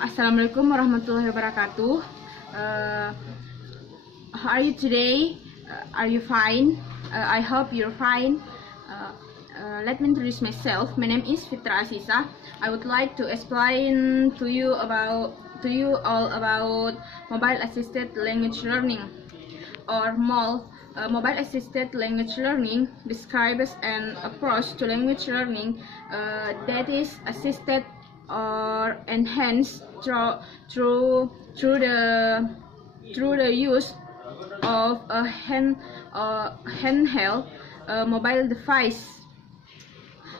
Assalamualaikum warahmatullahi wabarakatuh. How are you today? Are you fine? I hope you're fine. Let me introduce myself. My name is Fitra Asisa. I would like to explain to you all about mobile assisted language learning, or MAL. Mobile assisted language learning describes an approach to language learning that is assisted or enhanced through the use of a handheld mobile device.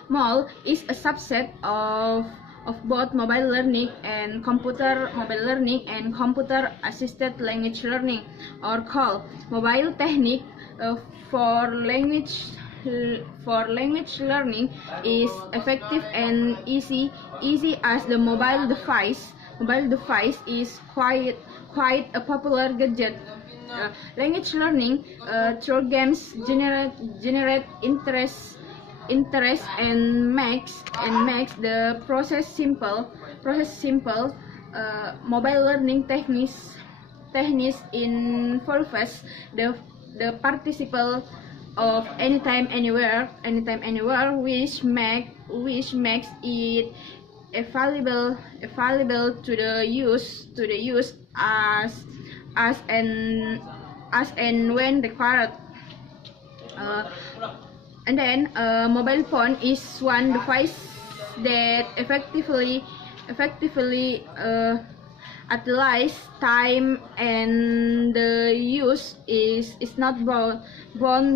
MAL is a subset of both mobile learning and computer assisted language learning, or CAL. Mobile technique for language learning is effective and easy as the mobile device is quite a popular gadget. Language learning through games generate interest and makes the process simple. Mobile learning techniques involves the participant of anytime anywhere, which makes it available to the use as and when required. And then mobile phone is one device that effectively utilize time, and the use is not bound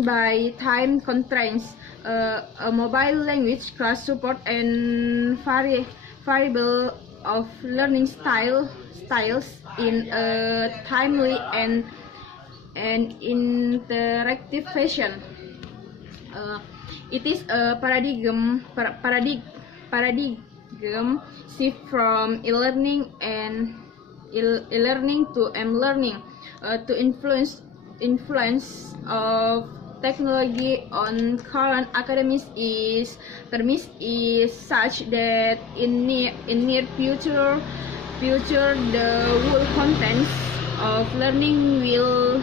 by time constraints. A mobile language class support and variable of learning styles in a timely and interactive fashion. It is a paradigm shift from e-learning to m-learning. To influence of technology on current academics is such that in near future the whole contents of learning will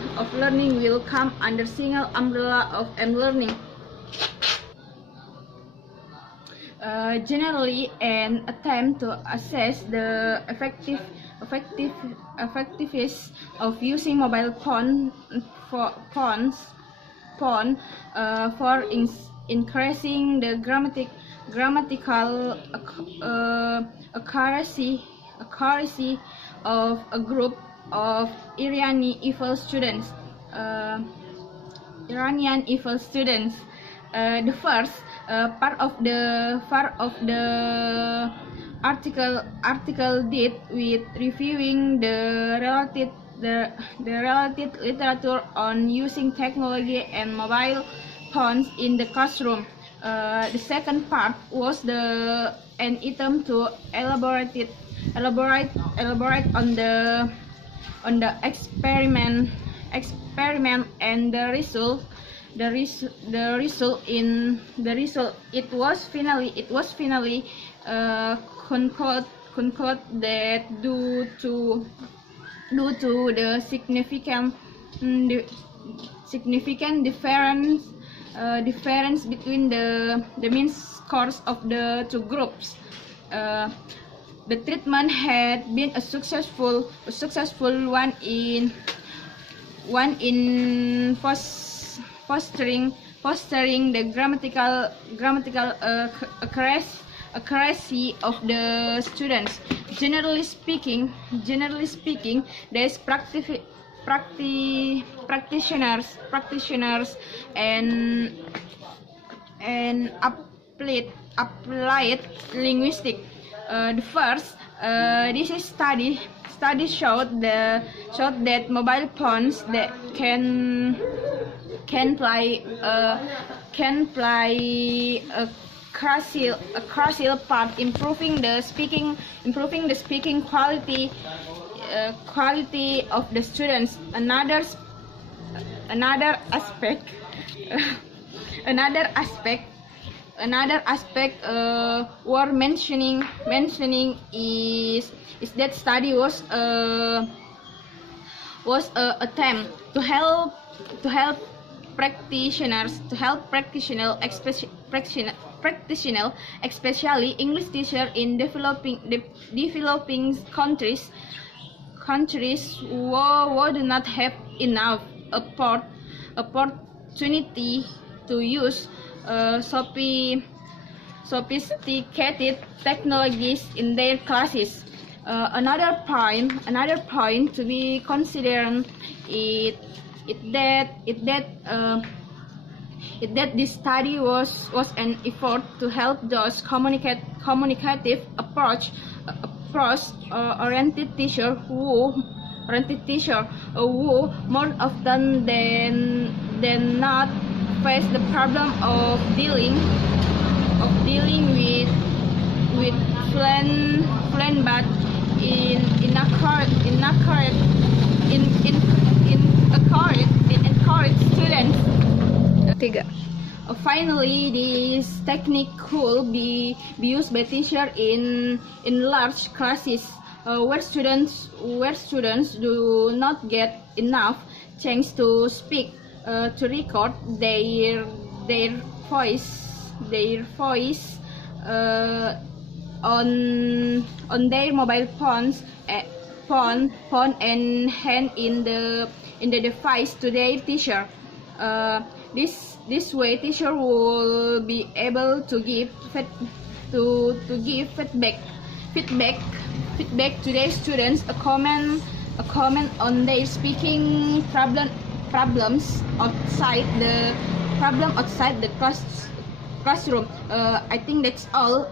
come under single umbrella of m-learning. Generally, an attempt to assess the effectiveness of using mobile phone for increasing the grammatical accuracy of a group of Iranian EFL students. The first part of the article did with reviewing the related literature on using technology and mobile phones in the classroom. The second part was an attempt to elaborate on the experiment and the result. It was finally conclude that due to the significant difference between the mean scores of the two groups, the treatment had been a successful one in fostering the grammatical accuracy of the students. Generally speaking, these practitioners and applied linguistics. The first this study showed that mobile phones that can play a crucial part improving the speaking quality of the students. Another aspect another aspect worth mentioning is that study was attempt to help practitioners, especially English teachers in developing countries who do not have enough opportunity to use sophisticated technologies in their classes. Another point to be considered is that this study was an effort to help those communicative approach oriented teacher who more often than not face the problem of dealing with fluent but inaccurate students. Finally, this technique could be used by teachers in large classes where students do not get enough chance to speak, to record their voice on their mobile phones and hand in the device to their teacher. This way, teacher will be able to give feedback to their students, a comment on their speaking problems outside the classroom. I think that's all.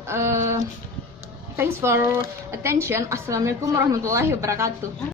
Thanks for attention. Assalamualaikum warahmatullahi wabarakatuh.